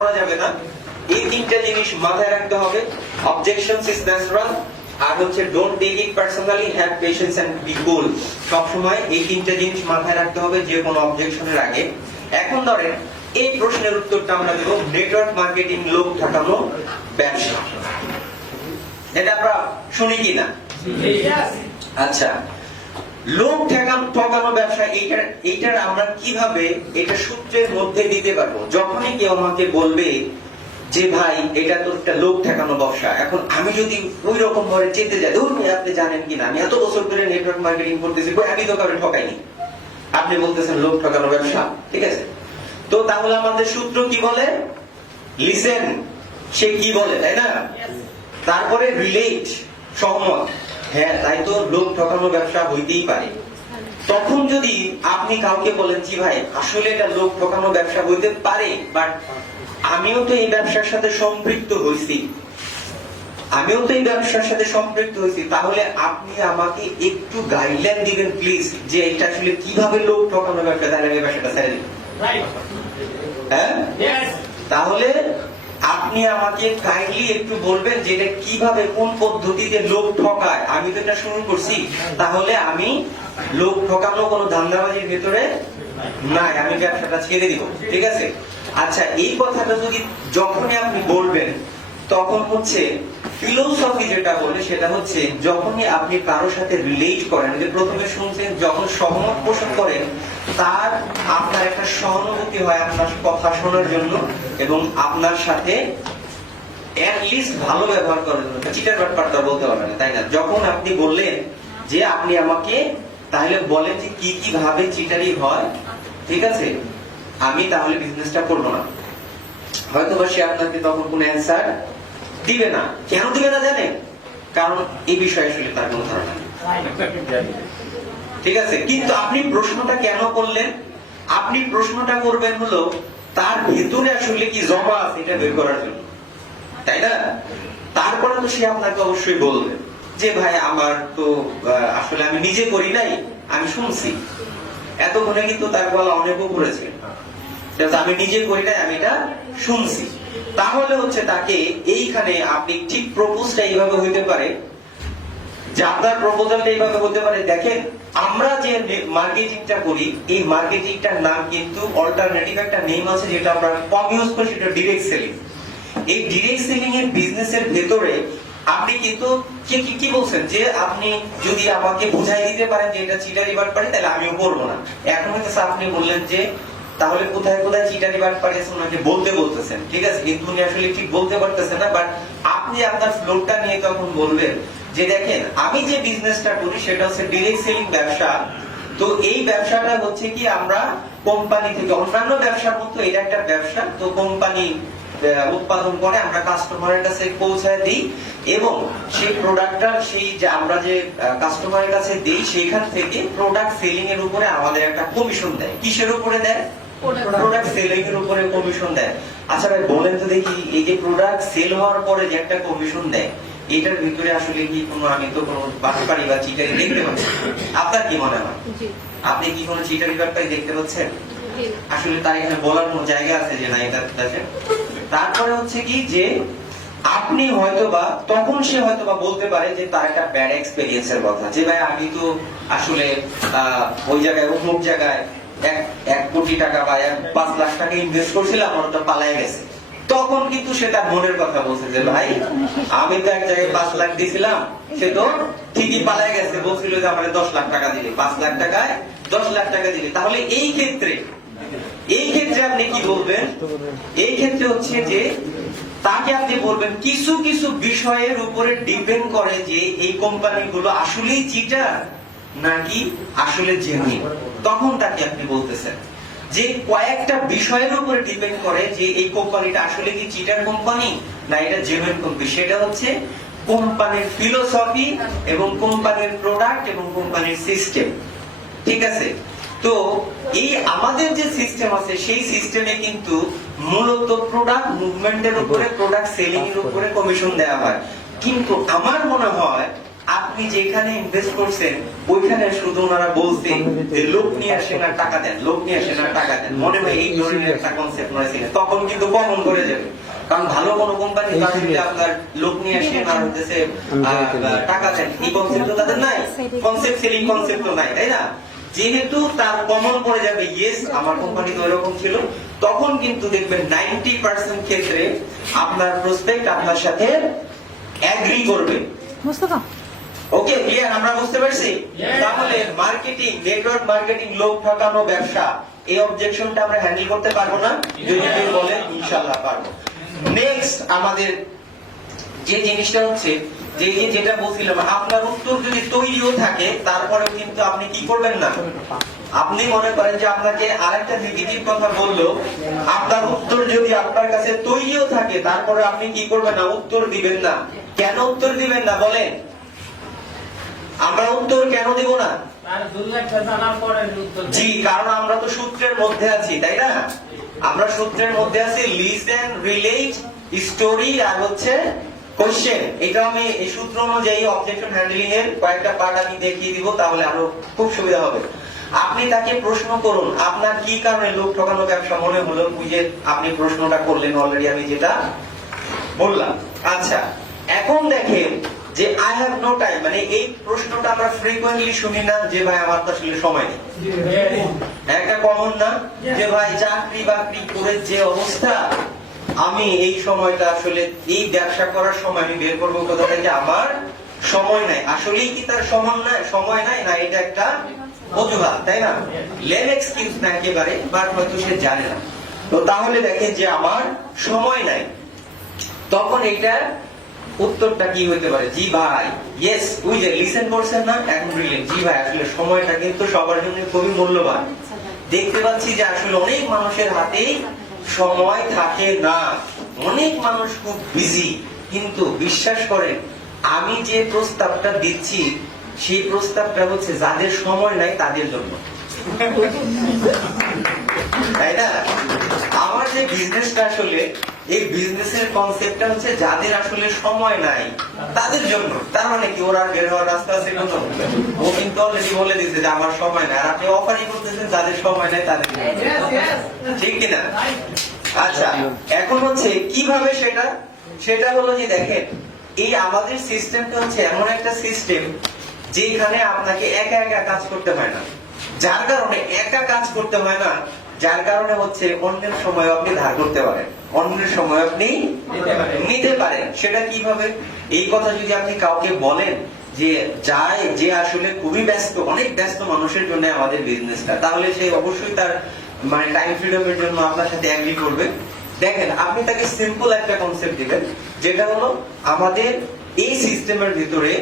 করা যাবে না। এই তিনটা জিনিস মাথায় রাখতে হবে। অবজেকশনস ইজ ন্যাচারাল, আর হচ্ছে don't take it personally, have patience and be cool. সব সময় এই তিনটা জিনিস মাথায় রাখতে হবে যে কোনো অবজেকশনের আগে। এখন ধরেন এই প্রশ্নের উত্তরটা আমরা দেব নেটওয়ার্ক মার্কেটিং লোক ঠকানো ব্যবসা। এটা আমরা শুনি কিনা? আচ্ছা, লোক ঠকানো ব্যবসা, এইটার আমরা কিভাবে এটা সূত্রের মধ্যে দিতে পারবো? যখনই কেউ আমাকে বলবে যে ভাই এটা তো একটা লোক ঠকানো ব্যবসা, এখন আমি যদি ওই রকম ভাবে চেতে যাই, ধরুন আপনি জানেন কিনা আমি এত বছর ধরে নেটওয়ার্ক মার্কেটিং করতেছি, আমি তো কাউকে ঠকাইনি, আপনি বলতেছেন লোক ঠকানো ব্যবসা, ঠিক আছে? তো তাহলে আমাদের সূত্র কি বলে? লিসেন, সে কি বলে, তাই না? তারপরে রিলেট, সহমত, হ্যাঁ তাই তো লোক ঠকানো ব্যবসা হইতেই পারে। তখন যদি আপনি কাউকে বলেন জি ভাই আসলে এটা লোক ঠকানো ব্যবসা হইতে পারে, বাট আমিও তো এই ব্যবসার সাথে সম্পৃক্ত হইছি, তাহলে আপনি আমাকে একটু গাইডলাইন দিবেন প্লিজ, যে এটা আসলে কিভাবে লোক ঠকানো ব্যবসা, তাহলে আমি ব্যবসাটা ছেড়ে দিই। হ্যাঁ, তাহলে আপনি আমাকে কাইন্ডলি একটু বলবেন যে এটা কিভাবে, কোন পদ্ধতিতে লোক ঠকায়। আমি তো এটা শুরু করছি, তাহলে আমি লোক ঠকানো কোনো ধান্দাবাজির ভেতরে নাই, আমি ব্যবসাটা ছেড়ে দিব, ঠিক আছে? আচ্ছা, এই কথাটা যদি যখনই আপনি বলবেন, তখন হচ্ছে ফিলোসফি যেটা বলে সেটা হচ্ছে যখনই আপনি কারোর সাথে রিলেট করেন, যে প্রথমে শুনছেন, যখন সহমত পোষণ করেন, তার আপনার একটা সহানুভূতি হয় আপনার কথা শোনার জন্য এবং আপনার সাথে অ্যাটলিস্ট ভালো ব্যবহার করার জন্য। চিটার ব্যাপারটা বলতে পারবেন না, তাই না? যখন আপনি বললেন যে আপনি আমাকে তাহলে বলেন যে কি কি ভাবে চিটারি হয়, ঠিক আছে, আমি তাহলে বিজনেসটা করবো না, হয়তো বা সে আপনাকে তখন কোনো অ্যান্সার দিবে না। কেন দিবে না জানেন? কারণ এই বিষয়ে আসলে তার কোনো ধারণা নেই, ঠিক আছে? কিন্তু আপনি প্রশ্নটা কেন করলেন? আপনি প্রশ্নটা করবেন হলো তার ভেতরে আসলে কি জমা আছে এটা বের করার জন্য, তাই না? তারপরে তো সে আপনাকে অবশ্যই বলবে যে ভাই আমার তো আসলে আমি নিজে করি নাই, আমি শুনছি। এতক্ষণে কিন্তু তার গলা অনেকও করেছে, আমি নিজে করি নাই, আমি এটা শুনছি। তাহলে হচ্ছে তাকে এইখানে আপনি ঠিক প্রপোজটা এইভাবে হইতে পারে, যে আপনার প্রপোজালটা এইভাবে হতে পারে, দেখেন আমরা যে মার্কেটিংটা করি, এই মার্কেটিংটার নাম কিন্তু অল্টারনেটিভ একটা নেম আছে যেটা আমরা কম ইউজ করি, সেটা ডিরেক্ট সেলিং। এই ডিরেক্ট সেলিং এর বিজনেসের ভেতরে আপনি কিন্তু কি বলছেন যে আপনি যদি আমাকে বুঝাই দিতে পারেন যে এটা চিটারি বাটপারি, তাহলে আমিও করবো না। এখন হচ্ছে আপনি বললেন যে তাহলে কোথায় কোথায় চিটারি বাটপারি আছে ওনাকে বলতে বলতেছেন, ঠিক আছে, কিন্তু উনি আসলে ঠিক বলতে পারতেছেন না। বাট আপনি আপনার ফ্লোরটা নিয়ে তখন বলবেন যে দেখেন আমি যে বিজনেসটা করি সেটা হচ্ছে ডিরেক্ট সেলিং ব্যবসা। তো এই ব্যবসাটা হচ্ছে কি আমরা কোম্পানি থেকে, অন্যান্য ব্যবসার মতো এটা একটা ব্যবসা, তো কোম্পানি উৎপাদন করে আমরা কাস্টমারের কাছে পৌঁছায় দিই এবং সেই প্রোডাক্টটা সেই যে আমরা যে কাস্টমারের কাছে দিই সেইখান থেকে প্রোডাক্ট সেলিং এর উপরে আমাদের একটা কমিশন দেয়। কিসের উপরে দেয়? প্রোডাক্ট সেলিং এর উপরে কমিশন দেয়। আচ্ছা ভাই বলেন তো দেখি, এই যে প্রোডাক্ট সেল হওয়ার পরে যে একটা কমিশন দেয়, এটার ভিতরে আসলে কি কোনো, আমি তো কোনো বাটপারি বা চিটারি দেখতে পাচ্ছি, আপনার কি মনে হয়? আপনি কি কোনো চিটারি বাটপারি দেখতে পাচ্ছেন? আসলে তার এখানে বলার কোনো জায়গা আছে যে না এটা আছে? তারপরে হচ্ছে কি যে আপনি হয়তোবা তখন সে হয়তোবা বলতে পারে যে তার একটা ব্যাড এক্সপেরিয়েন্সের কথা, যে ভাই আমি তো আসলে ওই জায়গায় অমুক জায়গায় 1 কোটি টাকা বা 5 লাখ টাকা ইনভেস্ট করছিলাম, আমার তো পালায় গেছে। তখন কিন্তু সে তার মনের কথা বলছে যে ভাই আমি তো এক জায়গায় 5 লাখ দিয়েছিলাম, সে তো ঠিকই পালায় গেছে, বলছিল যে আমার 10 লাখ টাকা দিলে, 5 লাখ টাকায় 10 লাখ টাকা দিলে। তাহলে এই ক্ষেত্রে আপনি কি বলবেন? এই ক্ষেত্রে হচ্ছে যে তাকে আপনি বলবেন কিছু কিছু বিষয়ের উপরে ডিপেন্ড করে যে এই কোম্পানিগুলো আসলেই চিটার নাকি আসলে জেনুইন। তখন তাকে আপনি বলতেছেন যে কয়েকটা বিষয়ের উপরে ডিপেন্ড করে যে এই কোম্পানিটা আসলে কি চিটার কোম্পানি না এটা জেনুইন কোম্পানি। সেটা হচ্ছে কোম্পানির ফিলোসফি এবং কোম্পানির প্রোডাক্ট এবং কোম্পানির সিস্টেম, ঠিক আছে? তো এই আমাদের যে সিস্টেম আছে সেই সিস্টেমে কিন্তু মূলত প্রোডাক্ট মুভমেন্টের উপরে, প্রোডাক্ট সেলিং এর উপরে কমিশন দেওয়া হয়। কিন্তু আমার মনে হয় আপনি আপনি যেখানে ইনভেস্ট করছেন ওইখানে শুধু ওনারা বলছে যে লোক নিয়ে আসেন আর টাকা দেন, লোক নিয়ে আসেন আর টাকা দেন, মনে হয় এই ধরনের একটা কনসেপ্ট নয়, তখন কিন্তু কমন করে যাবে। কারণ ভালো কোনো কোম্পানি যদি আপনার লোক নিয়ে আসেন আর হচ্ছে টাকা দেন, এই কনসেপ্ট তো তাদের নাই, কনসেপ্ট সেলিং কনসেপ্ট তো নাই, তাই না? যেহেতু তার কমন পড়ে যাবে ইয়েস আমার কোম্পানি তো এরকম ছিল, তখন কিন্তু দেখবেন 90% ক্ষেত্রে আপনার প্রসপেক্ট আপনার সাথে এগ্রি করবে। ওকে, ক্লিয়ার? আমরা বুঝতে পারছি? তাহলে মার্কেটিং, নেটওয়ার্ক মার্কেটিং, লোক ঠকানো ব্যবসা, এই অবজেকশনটা আমরা হ্যান্ডেল করতে পারবো না? যদি কেউ বলে ইনশাআল্লাহ পারবো। নেক্সট আমাদের যে জিনিসটা হচ্ছে যে যেটা বলছিলাম, আপনার উত্তর যদি তৈরিও থাকে তারপরেও কিন্তু আপনি কি করবেন না, আপনি মনে করেন যে আপনাকে আরেকটা নেগেটিভ কথা বললো, আপনার উত্তর যদি আপনার কাছে তৈরিও থাকে তারপরে আপনি কি করবেন না, উত্তর দিবেন না। কেন উত্তর দিবেন না বলেন? আমরা উত্তর কেন দিব না? জি, কারণ আমরা তো সূত্রের মধ্যে আছি, তাই না? আমরা সূত্রের মধ্যে আছি, লিসেন, রিলেট, স্টোরি আর হচ্ছে কোশ্চেন। এটা আমি এই সূত্র অনুযায়ী অবজেকশন হ্যান্ডলিং এর কয়েকটা পার্ট আমি দেখিয়ে দিব, তাহলে আরো খুব সুবিধা হবে। আপনি তাকে প্রশ্ন করুন, আপনার কি কারণে লোক ঠকানো ব্যবসা মনে হলো, বুঝে আপনি প্রশ্নটা করলেন অলরেডি আমি যেটা বললাম। আচ্ছা, এখন দেখেন যে আই হ্যাভ নো টাইম, মানে এই প্রশ্নটা আমরা ফ্রিকোয়েন্টলি শুনি না যে ভাই আমার তো আসলে সময় নেই। একটা কমন না যে ভাই চাকরি বাকরি করে যে অবস্থা, আমি এই সময়টা আসলে এই ব্যবসা করার সময় আমি বের করবো কোথা থেকে, আমার সময় নাই। আসলেই কি তার সময় নাই, না এটা একটা অজুহাত, তাই না? লেম এক্সকিউজ না একেবারে, বাট হয়তো সে জানে না। তো তাহলে দেখেন যে আমার সময় নাই, তখন এটা উত্তরটা কি হতে পারে? জি ভাই, ইয়েস, ওই যে লিসেন করছেন না, এখন রিলেট, জি ভাই আসলে সময়টা কিন্তু সবার জন্য খুবই মূল্যবান। দেখতে পাচ্ছি যে আসলে অনেক মানুষের হাতেই সময় থাকে না, অনেক মানুষ খুব বিজি, কিন্তু বিশ্বাস করেন আমি যে প্রস্তাবটা দিচ্ছি সেই প্রস্তাবটা হচ্ছে যাদের সময় নাই তাদের জন্য, তাই না? আমার যে বিজনেসটা আসলে এই বিজনেসের কনসেপ্টটা হচ্ছে যাদের আসলে সময় নাই তাদের জন্য। তার মানে কি ওরা বের হওয়ার রাস্তা আছে কোনো? ও কিন্তু অলরেডি বলে দিয়েছে যে আমার সময় নাই, আর আপনি অফারই করতেছেন যাদের সময় নাই তাদের জন্য, ঠিক কিনা? আচ্ছা, এখন হচ্ছে কিভাবে সেটা হলো যে দেখেন এই আমাদের সিস্টেমটা হচ্ছে এমন একটা সিস্টেম যেখানে আপনাকে একা একা কাজ করতে হয় না, যার কারণে একা কাজ করতে হয় না, যার কারণে হচ্ছে অন্যের সময় আপনি ধার করতে পারেন, অন্যের সময় আপনি নিতে পারেন। সেটা কিভাবে? এই কথা যদি আপনি কাউকে বলেন যে আসলে খুবই ব্যস্ত, অনেক ব্যস্ত মানুষের জন্য আমাদের বিজনেসটা, তাহলে সে অবশ্যই তার মানে টাইম ফ্রিডমের জন্য আপনার সাথে এগ্রি করবে। দেখেন আপনি তাকে সিম্পল একটা কনসেপ্ট দিবেন, যেটা হলো আমাদের এই সিস্টেমের ভিতরে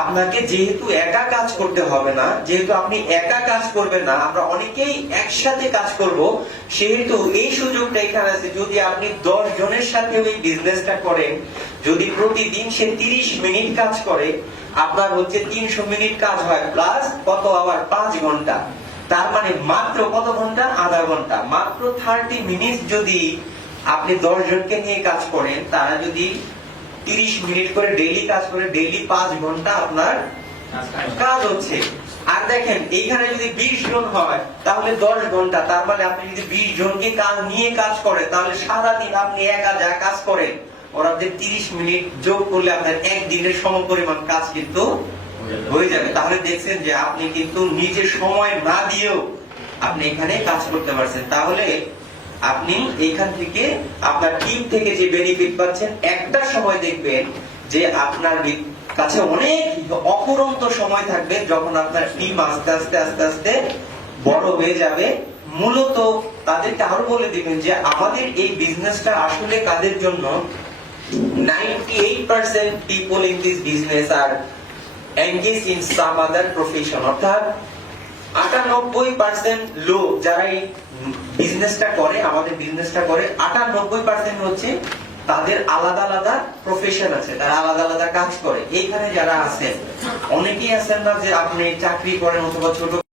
আপনাকে যেহেতু একা কাজ করতে হবে না, যেহেতু আপনি একা কাজ করবেন না, আমরা অনেকেই একসাথে কাজ করব, সেহেতু এই সুযোগটা এখানে আছে। যদি আপনি 10 জনের সাথে ওই বিজনেসটা করেন, যদি প্রতিদিন সে 30 মিনিট কাজ করে, আপনার হচ্ছে 300 মিনিট কাজ হয়, প্লাস কত আবার 5 ঘন্টা, তার মানে মাত্র কত ঘন্টা? আধা ঘন্টা, মাত্র 30 মিনিট যদি আপনি 10 জনকে নিয়ে কাজ করেন, তারা যদি 30 মিনিট করে ডেইলি কাজ করে, ডেইলি 5 ঘন্টা আপনার কাজ হচ্ছে। আর দেখেন এইখানে যদি 20 জন হয় তাহলে 10 ঘন্টা, তার মানে আপনি যদি 20 জনকে কাজ নিয়ে কাজ করেন তাহলে সারাদিন আপনি একা যা কাজ করেন ওর আপনাদের 30 মিনিট যোগ করলে আপনার একদিনের সমপরিমাণ কাজ কিন্তু হয়ে যাবে। তাহলে দেখছেন যে আপনি কিন্তু নিজে সময় না দিয়েও আপনি এখানে কাজ করতে পারছেন। তাহলে আপনি এখান থেকে আপনার টিম থেকে যে বেনিফিট পাচ্ছেন, একটা সময় দেখবেন যে আপনার কাছে অনেক অপরন্ত সময় থাকবে যখন আপনার টিম আস্তে আস্তে আস্তে আস্তে বড় হয়ে যাবে। মূলত তাদেরকে আরো বলে দিবেন যে আমাদের এই বিজনেসটা আসলে কাদের জন্য? 98% people in this business are engaged in some other profession, অর্থাৎ 98% লোক যারা এই বিজনেসটা করে, আমাদের বিজনেসটা করে, 98% হচ্ছে তাদের আলাদা আলাদা প্রফেশন আছে, তারা আলাদা আলাদা কাজ করে। এইখানে যারা আছেন অনেকেই আছেন না যে আপনি চাকরি করেন অথবা ছোট